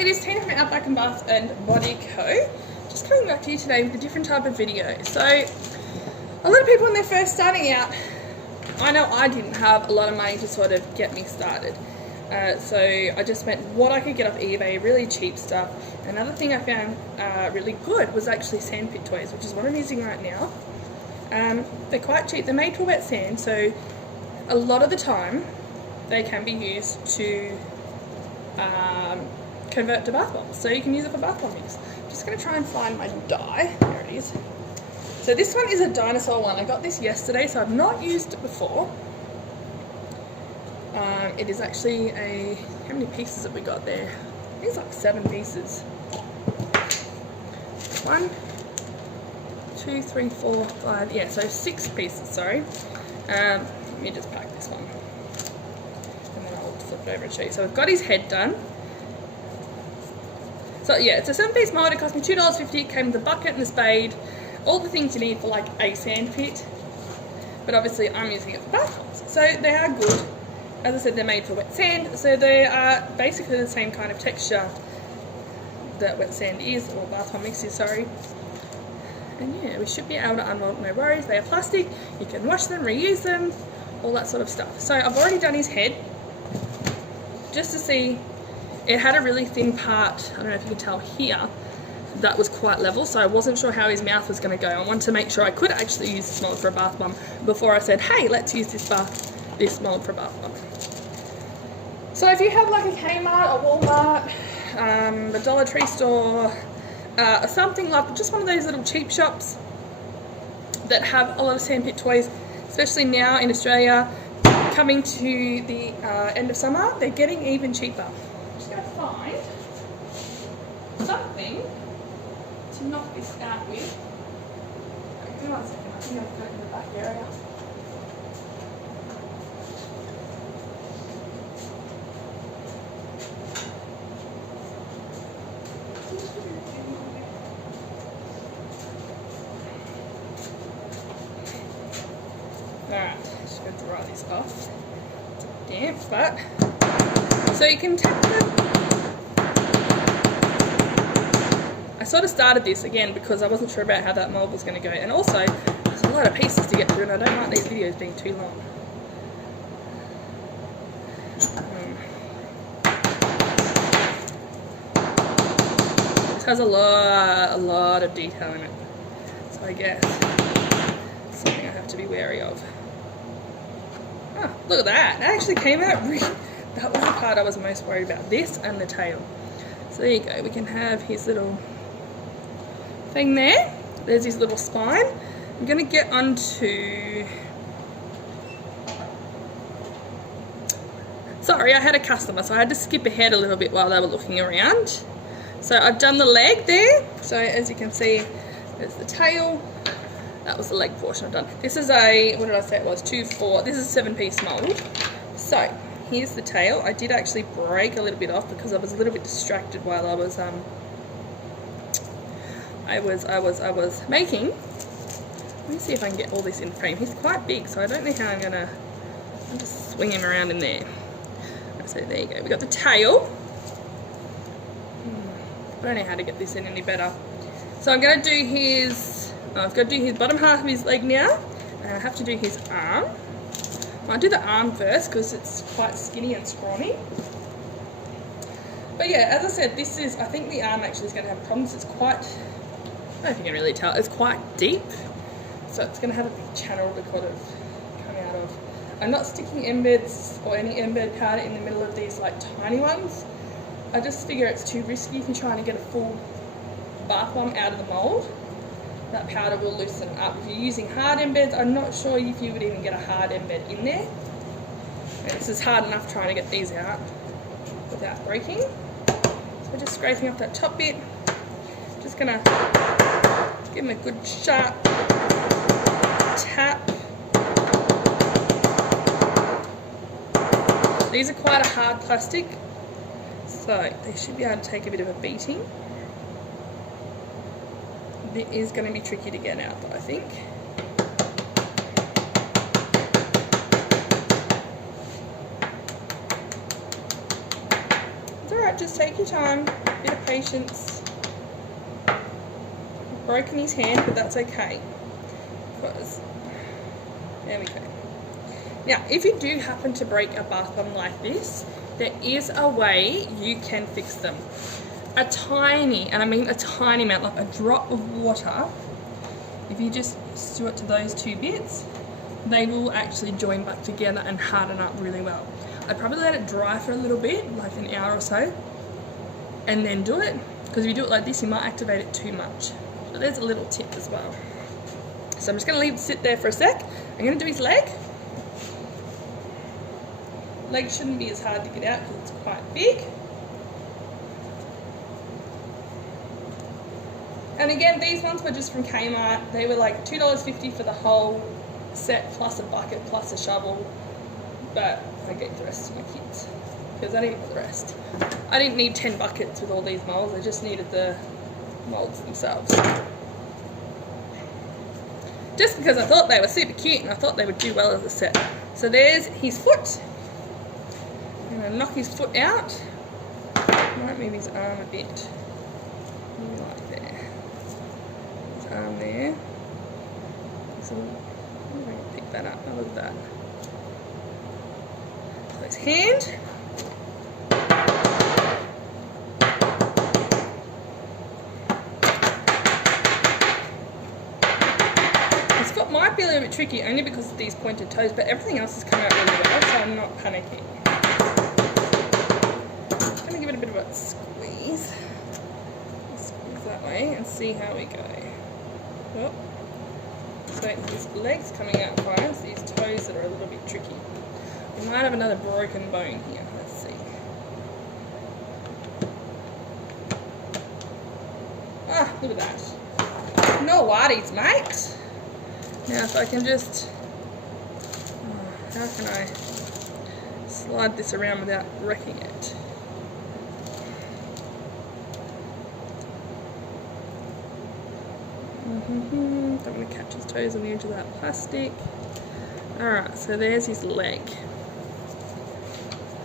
it is Tina from Outback and Bath and Body Co. Just coming back to you today with a different type of video. So, a lot of people when they're first starting out, I know I didn't have a lot of money to sort of get me started. So I just went what I could get off eBay, really cheap stuff. Another thing I found really good was actually sandpit toys, which is what I'm using right now. They're quite cheap. They're made for wet sand, so a lot of the time they can be used to convert to bath bombs. So you can use it for bath bomb use. I'm just going to try and find my dye. There it is. So this one is a dinosaur one. I got this yesterday, so I've not used it before. It is actually a, how many pieces have we got there? I think it's like 7 pieces. 1, 2, 3, 4, 5, yeah, so 6 pieces, sorry. Let me just pack this one. And then I'll flip it over and show you. So I've got his head done. So yeah, it's a 7-piece mould. It cost me $2.50. It came with a bucket and a spade. All the things you need for like a sand pit. But obviously I'm using it for bath bombs. So they are good. As I said, they're made for wet sand. So they are basically the same kind of texture that wet sand is, or bath bomb mix is, sorry. And yeah, we should be able to unmold, no worries. They are plastic. You can wash them, reuse them, all that sort of stuff. So I've already done his head just to see. It had a really thin part, I don't know if you can tell here, that was quite level, so I wasn't sure how his mouth was going to go. I wanted to make sure I could actually use this mould for a bath bomb before I said, hey, let's use this mould for a bath bomb. So if you have like a Kmart, a Walmart, a Dollar Tree store, something like just one of those little cheap shops that have a lot of sandpit toys, especially now in Australia, coming to the end of summer, they're getting even cheaper. I'm just going to find something to knock this out with. Give me 1 second, I think I've got it in the back area. Alright, just going to dry this off. It's damp, but so you can take I sort of started this again because I wasn't sure about how that mould was going to go, and also there's a lot of pieces to get through and I don't like these videos being too long. This has a lot of detail in it, so I guess something I have to be wary of. Oh, look at that. That actually came out really... That was the part I was most worried about. This and the tail. So there you go. We can have his little thing there. There's his little spine. I'm going to get onto... Sorry, I had a customer, so I had to skip ahead a little bit while they were looking around. So I've done the leg there. So as you can see, there's the tail. That was the leg portion I've done. This is a, what did I say it was? 2, 4. This is a 7-piece mould. So here's the tail. I did actually break a little bit off because I was a little bit distracted while I was making. Let me see if I can get all this in frame. He's quite big, so I don't know how I'll just swing him around in there. So there you go. We got the tail. I don't know how to get this in any better. So I'm going to do his, I've got to do his bottom half of his leg now, and I have to do his arm. I'll do the arm first because it's quite skinny and scrawny. But yeah, as I said, this is, I think the arm actually is going to have problems. It's quite, I don't know if you can really tell, it's quite deep. So it's going to have a big channel to kind of come out of. I'm not sticking embeds or any embed powder in the middle of these like tiny ones. I just figure it's too risky if you're trying to get a full bath bomb out of the mould. That powder will loosen up. If you're using hard embeds, I'm not sure if you would even get a hard embed in there. And this is hard enough trying to get these out without breaking. So we're just scraping off that top bit. Just gonna give them a good sharp tap. These are quite a hard plastic, so they should be able to take a bit of a beating. It is going to be tricky to get out, though, I think. It's alright, just take your time, a bit of patience. I've broken his hand, but that's okay. Because, there we go. Now, if you do happen to break a bath bomb like this, there is a way you can fix them. A tiny, and I mean a tiny amount, like a drop of water, if you just stew it to those two bits, they will actually join back together and harden up really well. I'd probably let it dry for a little bit, like an hour or so, and then do it, because if you do it like this, you might activate it too much. So there's a little tip as well. So I'm just going to leave it sit there for a sec. I'm going to do his leg. Leg shouldn't be as hard to get out because it's quite big. And again, these ones were just from Kmart. They were like $2.50 for the whole set, plus a bucket, plus a shovel. But I gave the rest to my kids because I didn't want the rest. I didn't need 10 buckets with all these moulds. I just needed the moulds themselves. Just because I thought they were super cute and I thought they would do well as a set. So there's his foot. I'm going to knock his foot out. Might move his arm a bit. Maybe like there. His arm there. So I'm going to pick that up. Oh, look at that. So his hand. His foot might be a little bit tricky only because of these pointed toes, but everything else has come out really well, so I'm not panicking. I'm going to give it a bit of a squeeze. Squeeze that way and see how we go. Oh. So his legs coming out fine, it's these toes that are a little bit tricky. We might have another broken bone here, let's see. Ah, look at that. No worries, mate. Now if I can just, how can I slide this around without wrecking it? Don't want to catch his toes on the edge of that plastic. Alright, so there's his leg.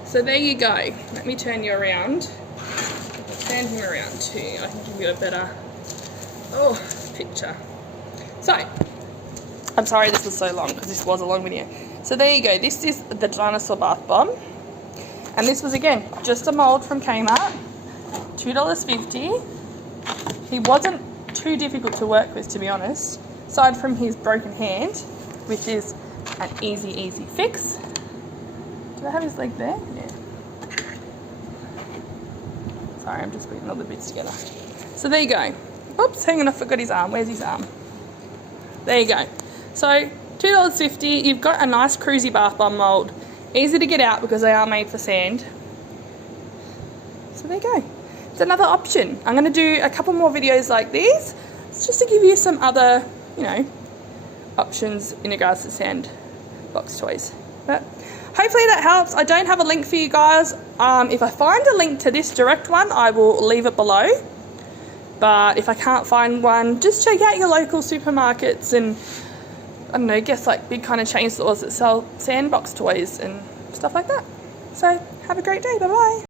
So there you go. Let me turn you around. I'll turn him around too. I can give you a better picture. So, I'm sorry this was so long because this was a long video. So there you go. This is the dinosaur bath bomb. And this was, again, just a mould from Kmart. $2.50. He wasn't too difficult to work with, to be honest. Aside from his broken hand, which is an easy fix. Do I have his leg there? Yeah. Sorry, I'm just putting all the bits together. So there you go. Oops, hang on, I forgot his arm. Where's his arm? There you go. So $2.50, you've got a nice cruisy bath bomb mould. Easy to get out because they are made for sand. So there you go. It's another option. I'm going to do a couple more videos like these just to give you some other, options in regards to sandbox toys. But hopefully that helps. I don't have a link for you guys. If I find a link to this direct one, I will leave it below. But if I can't find one, just check out your local supermarkets and, I don't know, guess like big kind of chain stores that sell sandbox toys and stuff like that. So have a great day. Bye-bye.